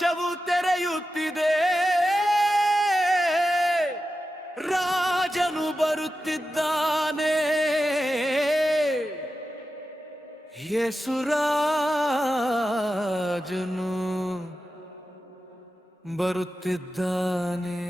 ಆಕಾಶವು ತೆರೆಯುತ್ತಿದೆ, ರಾಜನು ಬರುತ್ತಿದ್ದಾನೆ, ಯೇಸುರಾಜನು ಬರುತ್ತಿದ್ದಾನೆ.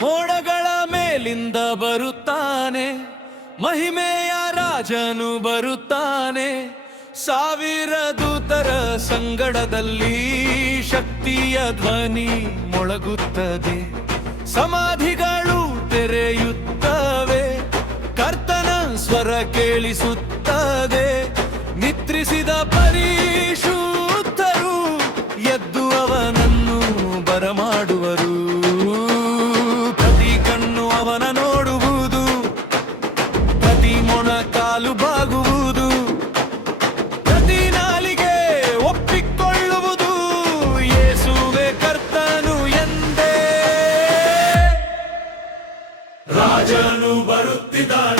ಮೋಡಗಳ ಮೇಲಿಂದ ಬರುತ್ತಾನೆ, ಮಹಿಮೆಯ ರಾಜನು ಬರುತ್ತಾನೆ. ಸಾವಿರ ದೂತರ ಸಂಗಡದಲ್ಲಿ ಶಕ್ತಿಯ ಧ್ವನಿ ಮೊಳಗುತ್ತದೆ. ಸಮಾಧಿಗಳು ತೆರೆಯುತ್ತವೆ, ಕರ್ತನ ಸ್ವರ ಕೇಳಿಸುತ್ತದೆ. ನಿದ್ರಿಸಿದ ಪರಿಶುದ್ಧರು ಎದ್ದು ಅವನನ್ನು ಬರಮಾಡುವರು. ಪ್ರತಿ ಕಣ್ಣು ಅವನ ನೋಡುವುದು, ಪ್ರತಿ ಮೊಣ ಕಾಲು ಬಾಗುವುದು, ಪ್ರತಿ ನಾಲಿಗೆ ಒಪ್ಪಿಕೊಳ್ಳುವುದು ಯೇಸುವೇ ಕರ್ತನು ಎಂದೇ. ರಾಜನು ಬರುತ್ತಿದ್ದಾನೆ.